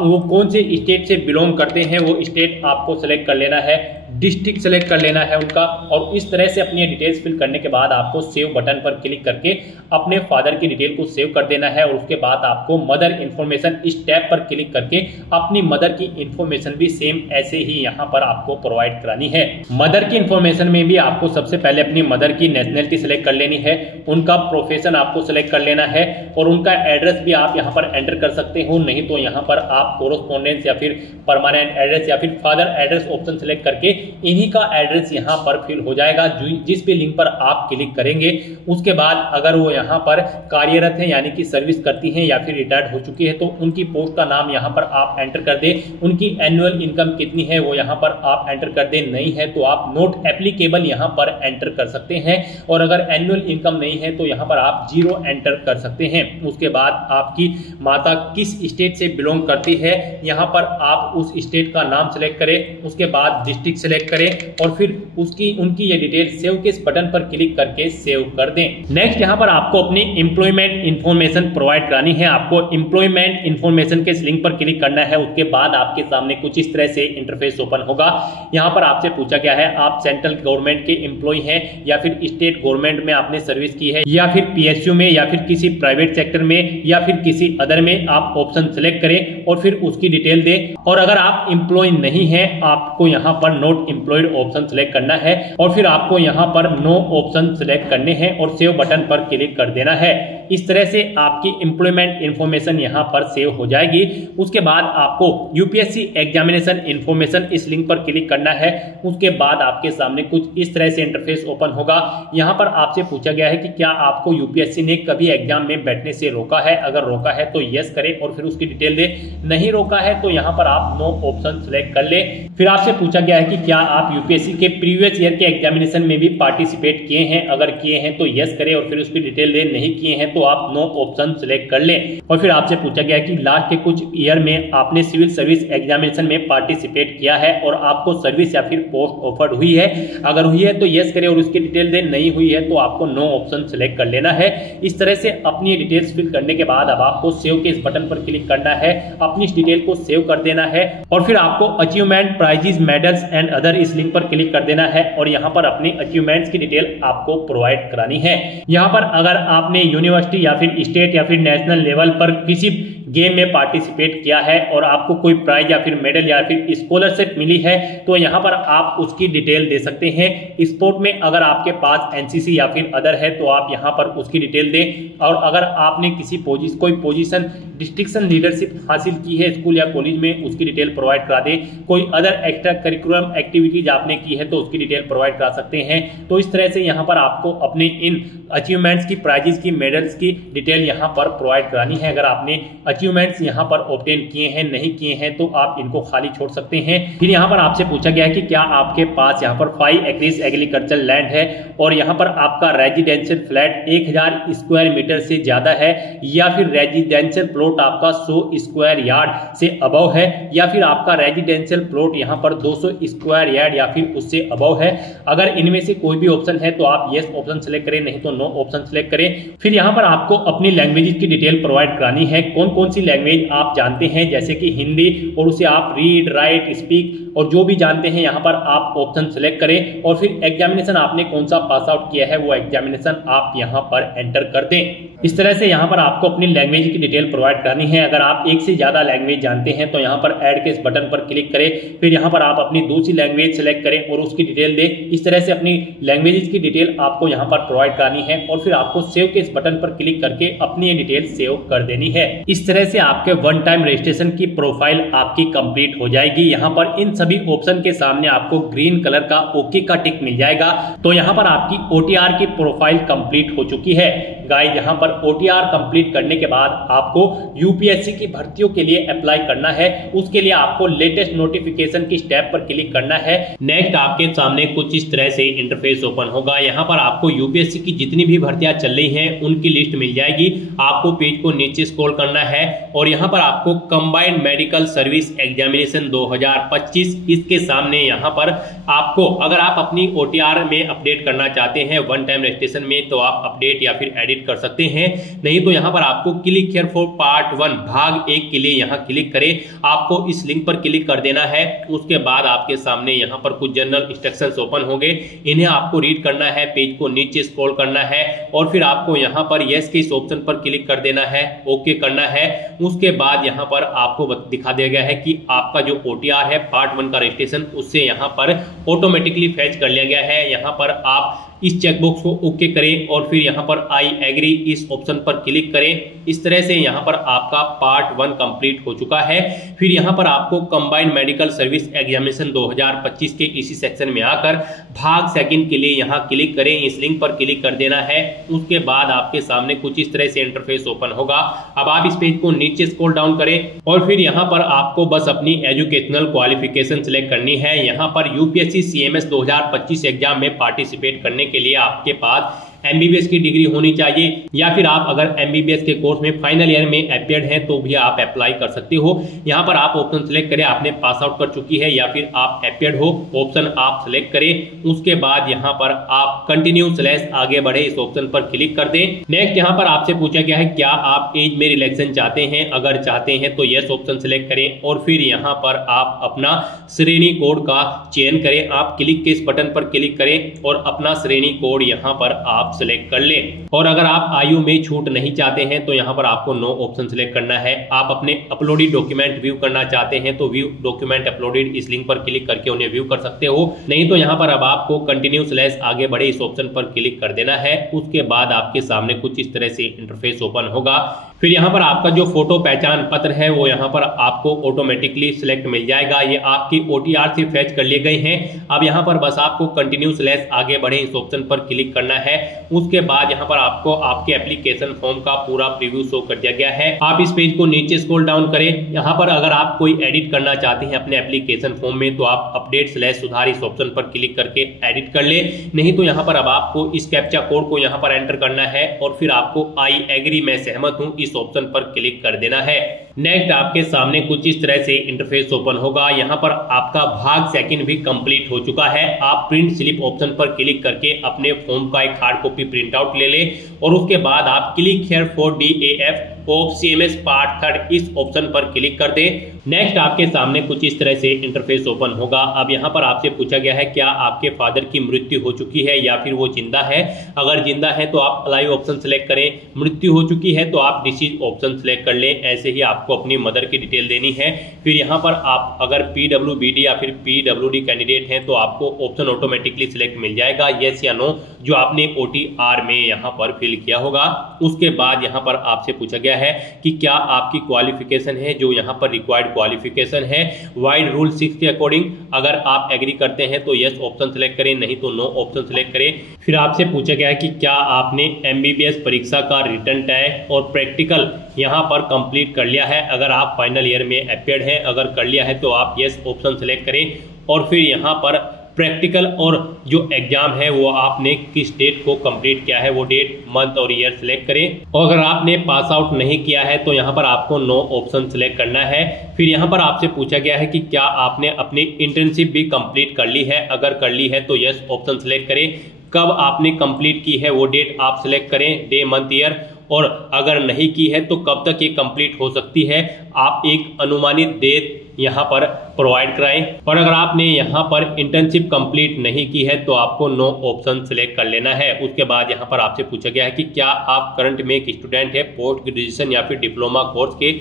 वो कौन से स्टेट से बिलोंग करते हैं वो स्टेट आपको सेलेक्ट कर लेना है, डिस्ट्रिक्ट सेलेक्ट कर लेना है उनका। और इस तरह से अपनी डिटेल्स फिल करने के बाद आपको सेव बटन पर क्लिक करके अपने फादर की डिटेल को सेव कर देना है। और उसके बाद आपको मदर इंफॉर्मेशन इस टैब पर क्लिक करके अपनी मदर की इंफॉर्मेशन भी सेम ऐसे ही यहाँ पर आपको प्रोवाइड करानी है। मदर की इंफॉर्मेशन में भी आपको सबसे पहले अपनी मदर की नेशनलिटी सेलेक्ट कर लेनी है, उनका प्रोफेशन आपको सेलेक्ट कर लेना है और उनका एड्रेस भी आप यहाँ पर एंटर कर सकते हो। नहीं तो यहाँ पर आप कोरोस्पोंडेंस या फिर परमानेंट एड्रेस या फिर फादर एड्रेस ऑप्शन सेलेक्ट करके इन्हीं का एड्रेस यहाँ पर फिल हो जाएगा जिस भी लिंक पर आप क्लिक करेंगे। उसके बाद अगर वो यहाँ पर कार्यरत है यानी कि सर्विस करती हैं या फिर रिटायर्ड हो चुकी है तो उनकी पोस्ट का नाम यहाँ पर आप एंटर कर दें। उनकी एनुअल इनकम कितनी है वो यहाँ पर आप एंटर कर दें। नहीं है तो आप नोट एप्लीकेबल यहाँ पर एंटर कर सकते हैं और अगर एनुअल इनकम नहीं है तो यहाँ पर आप 0 एंटर कर सकते हैं। उसके बाद आपकी माता किस स्टेट से बिलोंग करती है यहाँ पर आप उस स्टेट का नाम सेलेक्ट करें। उसके बाद डिस्ट्रिक्ट सेलेक्ट करें और फिर उनकी ये डिटेल सेव के इस बटन पर क्लिक करके सेव कर दें। नेक्स्ट यहाँ पर आपको अपनी एम्प्लॉयमेंट इंफॉर्मेशन प्रोवाइड करानी है। आपको एम्प्लॉयमेंट इंफॉर्मेशन के इस लिंक पर क्लिक करना है। उसके बाद आपके सामने कुछ इस तरह से इंटरफेस ओपन होगा। यहाँ पर आपसे पूछा गया है आप सेंट्रल गवर्नमेंट के एम्प्लॉय हैं या फिर स्टेट गवर्नमेंट में आपने सर्विस की है या फिर PSU में या फिर किसी प्राइवेट सेक्टर में या फिर किसी अदर में। आप ऑप्शन सेलेक्ट करें और फिर उसकी डिटेल दें। और अगर आप एम्प्लॉय नहीं है आपको यहाँ पर नॉट एम्प्लॉयड ऑप्शन सेलेक्ट करना है और फिर आपको यहाँ पर नो ऑप्शन सेलेक्ट करने हैं और सेव बटन पर क्लिक कर देना है। इस तरह से आपकी एम्प्लॉयमेंट इंफॉर्मेशन यहाँ पर सेव हो जाएगी। उसके बाद आपको UPSC एग्जामिनेशन इंफॉर्मेशन इस लिंक पर क्लिक करना है। उसके बाद आपके सामने कुछ इस तरह से इंटरफेस ओपन होगा। यहाँ पर आपसे पूछा गया है कि क्या आपको UPSC ने कभी एग्जाम में बैठने से रोका है। अगर रोका है तो यस करें और फिर उसकी डिटेल दे। नहीं रोका है तो यहाँ पर आप नो ऑप्शन सेलेक्ट कर ले। फिर आपसे पूछा गया है कि क्या आप UPSC के प्रीवियस ईयर के एग्जामिनेशन में भी पार्टिसिपेट किए हैं। अगर किए हैं तो यस करें और फिर उसकी डिटेल दे। नहीं किए हैं तो तो आप नो ऑप्शन सिलेक्ट कर लें। और फिर आपसे पूछा गया कि लास्ट के कुछ ईयर में आपने सिविल सर्विस एग्जामिनेशन में पार्टिसिपेट किया है और आपको सर्विस या फिर पोस्ट ऑफर्ड हुई है, अगर हुई है तो यस करें और उसकी डिटेल दें, नहीं हुई है तो आपको नो ऑप्शन सिलेक्ट कर लेना है। इस तरह से अपनी डिटेल्स फिल करने के बाद अब आपको सेव के इस बटन पर क्लिक करना है, अपनी इस डिटेल को सेव कर देना है और फिर आपको achievement, prizes, medals and other इस लिंक पर क्लिक कर देना है और यहाँ पर अपनी अचीवमेंट्स की डिटेल आपको प्रोवाइड करानी है। यहाँ पर अगर आपने यूनिवर्सिटी या फिर स्टेट या फिर नेशनल लेवल पर किसी गेम में पार्टिसिपेट किया है और आपको कोई प्राइज या फिर मेडल या फिर स्कॉलरशिप मिली है तो यहाँ पर आप उसकी डिटेल दे सकते हैं। स्पोर्ट में अगर आपके पास एनसीसी या फिर अदर है तो आप यहाँ पर उसकी डिटेल दें और अगर आपने कोई पोजीशन डिस्ट्रिक्शन लीडरशिप हासिल की है स्कूल या कॉलेज में, उसकी डिटेल प्रोवाइड करा दें। कोई अदर एक्स्ट्रा करिकुलम एक्टिविटीज आपने की है तो उसकी डिटेल प्रोवाइड करा सकते हैं। तो इस तरह से यहाँ पर आपको अपने इन अचीवमेंट्स की, प्राइजेस की, मेडल्स की डिटेल यहाँ पर प्रोवाइड करानी है। अगर आपने अचीवमेंट्स यहाँ पर ऑब्टेन किए हैं, नहीं किए हैं तो आप इनको खाली छोड़ सकते हैं। फिर यहाँ पर आपसे पूछा गया है कि क्या आपके पास यहाँ पर 5 एकड़ एग्रीकल्चर लैंड है और यहाँ पर आपका रेजिडेंशियल फ्लैट 1000 स्क्वायर मीटर से ज्यादा है या फिर रेजिडेंशियल प्लॉट आपका 100 स्क्वायर यार्ड से अबव है या फिर आपका रेजिडेंशियल प्लॉट यहाँ पर 200 स्क्वायर यार्ड या फिर उससे अबव है। अगर इनमें से कोई भी ऑप्शन है तो आप यस ऑप्शन सेलेक्ट करें, नहीं तो नो ऑप्शन सेलेक्ट करें। फिर यहाँ पर आपको अपनी लैंग्वेज की डिटेल प्रोवाइड करानी है, कौन कौन सी लैंग्वेज आप जानते हैं, जैसे कि हिंदी, और उसे आप रीड, राइट, स्पीक और जो भी जानते हैं यहाँ पर आप ऑप्शन सेलेक्ट करें और फिर एग्जामिनेशन आपने कौन सा पास आउट किया है वो एग्जामिनेशन आप यहाँ पर एंटर कर दें। इस तरह से यहाँ पर आपको अपनी लैंग्वेज की डिटेल प्रोवाइड करनी है। अगर आप एक से ज्यादा लैंग्वेज जानते हैं तो यहाँ पर ऐड के इस बटन पर क्लिक करें, फिर यहाँ पर आप अपनी दूसरी लैंग्वेज सेलेक्ट करें और उसकी डिटेल दें। इस तरह से अपनी लैंग्वेज की डिटेल आपको यहाँ पर प्रोवाइड करनी है और फिर आपको सेव के इस बटन पर क्लिक करके अपनी डिटेल सेव कर देनी है। इस तरह से आपके वन टाइम रजिस्ट्रेशन की प्रोफाइल आपकी कंप्लीट हो जाएगी। यहाँ पर इन सभी ऑप्शन के सामने आपको ग्रीन कलर का ओके का टिक मिल जाएगा। तो यहाँ पर आपकी ओटीआर की प्रोफाइल कंप्लीट हो चुकी है। गाइस, यहाँ पर ओटीआर कंप्लीट करने के बाद आपको यूपीएससी की भर्तियों के लिए अप्लाई करना है। उसके लिए आपको लेटेस्ट नोटिफिकेशन की स्टेप पर क्लिक करना है। नेक्स्ट आपके सामने कुछ इस तरह से इंटरफेस ओपन होगा। यहाँ पर आपको यूपीएससी की जितनी भी भर्तियां चल रही हैं उनकी लिस्ट मिल जाएगी। आपको पेज को नीचे स्क्रॉल करना है और यहाँ पर आपको कंबाइंड मेडिकल सर्विस एग्जामिनेशन 2025 इसके सामने यहाँ पर आपको, अगर आप अपनी ओटीआर में अपडेट करना चाहते हैं वन टाइम रजिस्ट्रेशन में, तो आप अपडेट या फिर एडिट कर सकते हैं। नहीं तो यहाँ पर आपको क्लिक हियर फॉर पार्ट 1 भाग 1 के लिए यहाँ क्लिक करें। आपको इस लिंक पर क्लिक कर देना है। उसके बाद आपके सामने यहाँ पर कुछ जनरल इंस्ट्रक्शंस ओपन होंगे, इन्हें आपको रीड करना है, पेज को नीचे स्क्रॉल करना है और फिर आपको यहाँ पर यस के इस ऑप्शन पर क्लिक कर देना है, ओके करना है। उसके बाद यहाँ पर आपको दिखा दिया गया है कि आपका जो ओटीआर है पार्ट 1 का रजिस्ट्रेशन उससे यहाँ पर ऑटोमेटिकली फैच कर लिया गया है। यहाँ पर आप इस चेकबॉक्स को ओके करें और फिर यहाँ पर आई एग्री इस ऑप्शन पर क्लिक करें। इस तरह से यहाँ पर आपका पार्ट 1 कंप्लीट हो चुका है। फिर यहाँ पर आपको कंबाइंड मेडिकल सर्विस एग्जामिनेशन 2025 के इसी सेक्शन में आकर भाग 2 के लिए यहाँ क्लिक करें, इस लिंक पर क्लिक कर देना है। उसके बाद आपके सामने कुछ इस तरह से इंटरफेस ओपन होगा। अब आप इस पेज को नीचे स्क्रॉल डाउन करें और फिर यहाँ पर आपको बस अपनी एजुकेशनल क्वालिफिकेशन सिलेक्ट करनी है। यहाँ पर यूपीएससी सीएमएस 2025 एग्जाम में पार्टिसिपेट करने के लिए आपके पास एमबीबीएस की डिग्री होनी चाहिए या फिर आप अगर एमबीबीएस के कोर्स में फाइनल ईयर में अपीयर्ड हैं तो भी आप अप्लाई कर सकते हो। यहाँ पर आप ऑप्शन सेलेक्ट करें, आपने पास आउट कर चुकी है या फिर आप अपीयर्ड हो, ऑप्शन आप सेलेक्ट करें। उसके बाद यहाँ पर आप कंटिन्यू / आगे बढ़े इस ऑप्शन पर क्लिक कर दें। नेक्स्ट यहाँ पर आपसे पूछा गया है क्या आप एज में रिलैक्सेशन चाहते हैं, अगर चाहते हैं तो यस ऑप्शन सेलेक्ट करें और फिर यहाँ पर आप अपना श्रेणी कोड का चयन करें। आप क्लिक के इस बटन पर क्लिक करें और अपना श्रेणी कोड यहाँ पर आप सिलेक्ट कर लें। और अगर आप आयु में छूट नहीं चाहते हैं तो यहाँ पर आपको नो ऑप्शन सिलेक्ट करना है। आप अपने अपलोडेड डॉक्यूमेंट व्यू करना चाहते हैं तो व्यू डॉक्यूमेंट अपलोडेड इस लिंक पर क्लिक करके उन्हें व्यू कर सकते हो। नहीं तो यहाँ पर अब आपको कंटिन्यू / आगे बढ़े इस ऑप्शन पर क्लिक कर देना है। उसके बाद आपके सामने कुछ इस तरह से इंटरफेस ओपन होगा। फिर यहाँ पर आपका जो फोटो पहचान पत्र है वो यहाँ पर आपको ऑटोमेटिकली सिलेक्ट मिल जाएगा। ये आपकी ओटीआर से फैच कर लिए गए हैं। अब यहाँ पर बस आपको कंटिन्यू / आगे बढ़े इस ऑप्शन पर क्लिक करना है उसके बाद यहाँ पर आपको आपके एप्लीकेशन फॉर्म का पूरा प्रीव्यू शो कर दिया गया है। आप इस पेज को नीचे स्क्रॉल डाउन करें, यहाँ पर अगर आप कोई एडिट करना चाहते हैं अपने एप्लीकेशन फॉर्म में तो आप अपडेट/सुधार इस ऑप्शन पर क्लिक करके एडिट कर ले। नहीं तो यहाँ पर अब आपको इस कैप्चा कोड को यहाँ पर एंटर करना है और फिर आपको आई एग्री मैं सहमत हूँ इस ऑप्शन पर क्लिक कर देना है। नेक्स्ट आपके सामने कुछ इस तरह से इंटरफेस ओपन होगा। यहाँ पर आपका भाग सेकंड भी कंप्लीट हो चुका है। आप प्रिंट स्लिप ऑप्शन पर क्लिक करके अपने फॉर्म का एक हार्ड कॉपी प्रिंट आउट ले ले और उसके बाद आप click here for DAF of CMS part 3 इस ऑप्शन पर क्लिक कर दे। नेक्स्ट आपके सामने कुछ इस तरह से इंटरफेस ओपन होगा। अब यहाँ पर आपसे पूछा गया है क्या आपके फादर की मृत्यु हो चुकी है या फिर वो जिंदा है। अगर जिंदा है तो आप अलाइव ऑप्शन सेलेक्ट करें, मृत्यु हो चुकी है तो आप डिसीज ऑप्शन सेलेक्ट कर लें। ऐसे ही आपको अपनी मदर की डिटेल देनी है। फिर यहाँ पर आप अगर PWBD या फिर PWD कैंडिडेट हैं तो आपको ऑप्शन ऑटोमेटिकली सिलेक्ट मिल जाएगा, यस या नो, जो आपने OTR में यहाँ पर फिल किया होगा। उसके बाद यहाँ पर आपसे पूछा गया है कि क्या आपकी क्वालिफिकेशन है, जो यहाँ पर रिक्वायर्ड क्वालिफिकेशन है वाइड रूल 6 के अकॉर्डिंग। अगर आप एग्री करते हैं तो यस ऑप्शन सेलेक्ट करें, नहीं तो नो ऑप्शन सेलेक्ट करें। फिर आपसे पूछा गया है कि क्या आपने MBBS परीक्षा का रिटन टेस्ट और प्रैक्टिकल यहाँ पर कंप्लीट कर लिया है। अगर आप फाइनल ईयर में अपियर्ड हैं, अगर कर लिया है तो आप यस ऑप्शन सेलेक्ट करें और फिर यहाँ पर प्रैक्टिकल और जो एग्जाम है वो आपने किस डेट को कंप्लीट किया है वो डेट, मंथ और ईयर सेलेक्ट करें। और अगर आपने पास आउट नहीं किया है तो यहाँ पर आपको नो ऑप्शन सेलेक्ट करना है। फिर यहाँ पर आपसे पूछा गया है कि क्या आपने अपनी इंटर्नशिप भी कंप्लीट कर ली है। अगर कर ली है तो यस ऑप्शन सेलेक्ट करें। कब आपने कंप्लीट की है वो डेट आप सेलेक्ट करें, डे, मंथ, ईयर। और अगर नहीं की है तो कब तक ये कंप्लीट हो सकती है, आप एक अनुमानित डेट यहाँ पर प्रोवाइड कराएं। और अगर आपने यहाँ पर इंटर्नशिप कंप्लीट नहीं की है तो आपको नो ऑप्शन सेलेक्ट कर लेना है। उसके बाद यहाँ पर आपसे पूछा गया है कि क्या आप करंट में एक स्टूडेंट है पोस्ट ग्रेजुएशन या फिर डिप्लोमा कोर्स के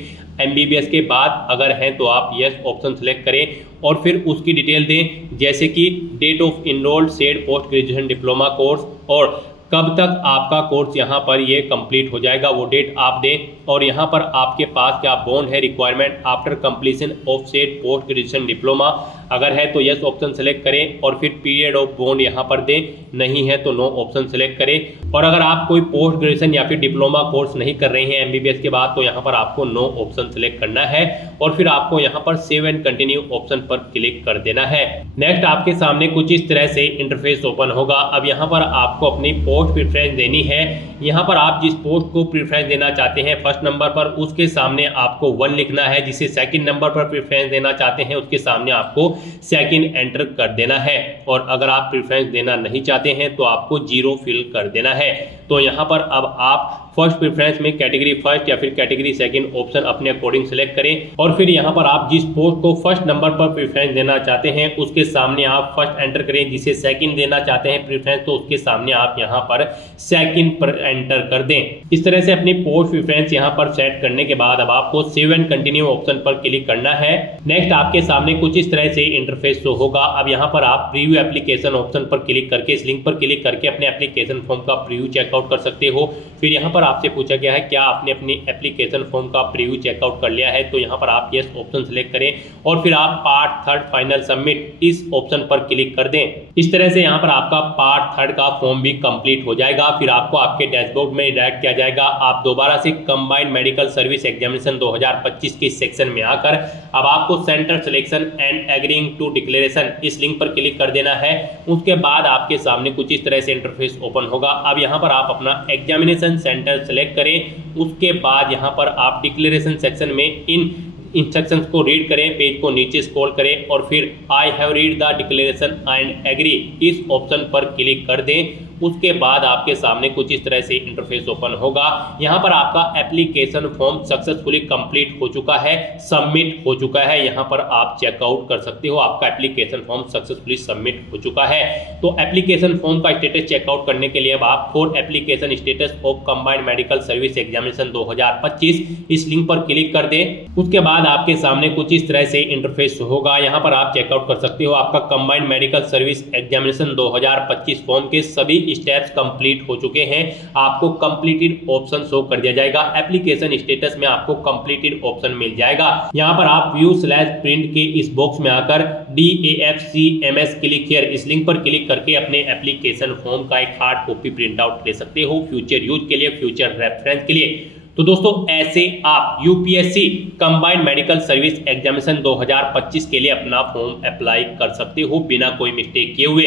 MBBS के बाद। अगर हैं तो आप यस ऑप्शन सेलेक्ट करें और फिर उसकी डिटेल दें, जैसे कि date of enrolled said post graduation diploma course और कब तक आपका कोर्स यहाँ पर ये कंप्लीट हो जाएगा वो डेट आप दें। और यहाँ पर आपके पास क्या बॉन्ड है requirement after completion of said post graduation diploma. अगर है तो यस ऑप्शन सेलेक्ट करें और फिर पीरियड ऑफ बॉन्ड यहाँ पर दें, नहीं है तो नो ऑप्शन सेलेक्ट करें। और अगर आप कोई पोस्ट ग्रेजुएशन या फिर डिप्लोमा कोर्स नहीं कर रहे हैं MBBS के बाद तो यहाँ पर आपको नो ऑप्शन सेलेक्ट करना है और फिर आपको यहाँ पर सेव एंड कंटिन्यू ऑप्शन पर क्लिक कर देना है। नेक्स्ट आपके सामने कुछ इस तरह से इंटरफेस ओपन होगा। अब यहाँ पर आपको अपनी पोस्ट प्रेफरेंस देनी है। यहाँ पर आप जिस पोस्ट को प्रेफरेंस देना चाहते हैं फर्स्ट नंबर पर, उसके सामने आपको 1 लिखना है। जिसे सेकंड नंबर पर प्रेफरेंस देना चाहते हैं उसके सामने आपको सेकंड एंटर कर देना है। और अगर आप प्रेफरेंस देना नहीं चाहते हैं तो आपको 0 फिल कर देना है। तो यहाँ पर अब आप फर्स्ट प्रेफरेंस में कैटेगरी फर्स्ट या फिर कैटेगरी सेकंड ऑप्शन अपने अकॉर्डिंग सेलेक्ट करें और फिर यहाँ पर आप जिस पोस्ट को फर्स्ट नंबर पर प्रेफरेंस देना चाहते हैं उसके सामने आप फर्स्ट एंटर करें। जिसे सेकंड देना चाहते हैं प्रेफरेंस तो उसके सामने आप यहाँ पर सेकंड पर एंटर कर दें। इस तरह से अपनी पोस्ट प्रेफरेंस यहाँ पर सेट करने के बाद अब आपको सेव एंड कंटिन्यू ऑप्शन पर क्लिक करना है। नेक्स्ट आपके सामने कुछ इस तरह से इंटरफेस शो होगा। अब यहाँ पर आप प्रीव्यू एप्लीकेशन ऑप्शन पर क्लिक करके इस लिंक पर क्लिक करके अपने एप्लीकेशन फॉर्म का प्रीव्यू चेकआउट कर सकते हो। फिर यहाँ पर आपसे पूछा गया है क्या आपने अपनी एप्लीकेशन फॉर्म का प्रीव्यू चेकआउट कर लिया है, तो यहाँ पर आप यस ऑप्शन सेलेक्ट करें और फिर आप पार्ट 3 फाइनल सबमिट इस ऑप्शन पर क्लिक कर दें। इस तरह से यहाँ पर आपका पार्ट 3 का फॉर्म भी कंप्लीट हो जाएगा। फिर आपको आपके डैशबोर्ड में डायरेक्ट किया जाएगा। आप दोबारा से कंबाइंड मेडिकल सर्विस एग्जामिनेशन 2025 के सेक्शन में आकर अब आपको centre selection and agreeing to declaration इस लिंक पर क्लिक कर देना है। उसके बाद आपके सामने कुछ इस तरह से इंटरफेस ओपन होगा। अब यहाँ पर आप अपना एग्जामिनेशन सेंटर सेलेक्ट करें। उसके बाद यहाँ पर आप डिक्लेरेशन सेक्शन में इन इंस्ट्रक्शंस को रीड करें, पेज को नीचे स्क्रॉल करें और फिर I have read the declaration and agree इस ऑप्शन पर क्लिक कर दें। उसके बाद आपके सामने कुछ इस तरह से इंटरफेस ओपन होगा। यहाँ पर आपका एप्लीकेशन फॉर्म सक्सेसफुली कंप्लीट हो चुका है, सबमिट हो चुका है। यहाँ पर आप चेकआउट कर सकते हो, आपका एप्लीकेशन फॉर्म सक्सेसफुली सबमिट हो चुका है। तो एप्लीकेशन फॉर्म का स्टेटस चेकआउट करने के लिए अब आप for application status of combined Medical service examination 2025 इस लिंक पर क्लिक कर दें। उसके बाद आपके सामने कुछ इस तरह से इंटरफेस होगा। यहाँ पर आप चेकआउट कर सकते हो आपका combined Medical service examination 2025 form के सभी स्टेप्स कंप्लीट हो चुके हैं, आपको कंप्लीटेड ऑप्शन शो कर दिया जाएगा। एप्लीकेशन स्टेटस में आपको कंप्लीटेड ऑप्शन मिल जाएगा। यहाँ पर आप व्यू/प्रिंट के इस बॉक्स में आकर DAFCMS क्लिक हियर इस लिंक पर क्लिक करके अपने एप्लीकेशन फॉर्म का एक हार्ड कॉपी प्रिंट आउट ले सकते हो, फ्यूचर यूज के लिए, फ्यूचर रेफरेंस के लिए। तो दोस्तों ऐसे आप UPSC combined Medical service examination 2025 के लिए अपना फॉर्म अप्लाई कर सकते हो बिना कोई मिस्टेक किए हुए।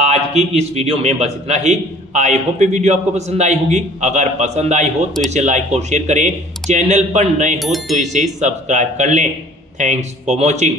आज की इस वीडियो में बस इतना ही। आई होप ये वीडियो आपको पसंद आई होगी। अगर पसंद आई हो तो इसे लाइक और शेयर करें, चैनल पर नए हो तो इसे सब्सक्राइब कर लें। Thanks for watching.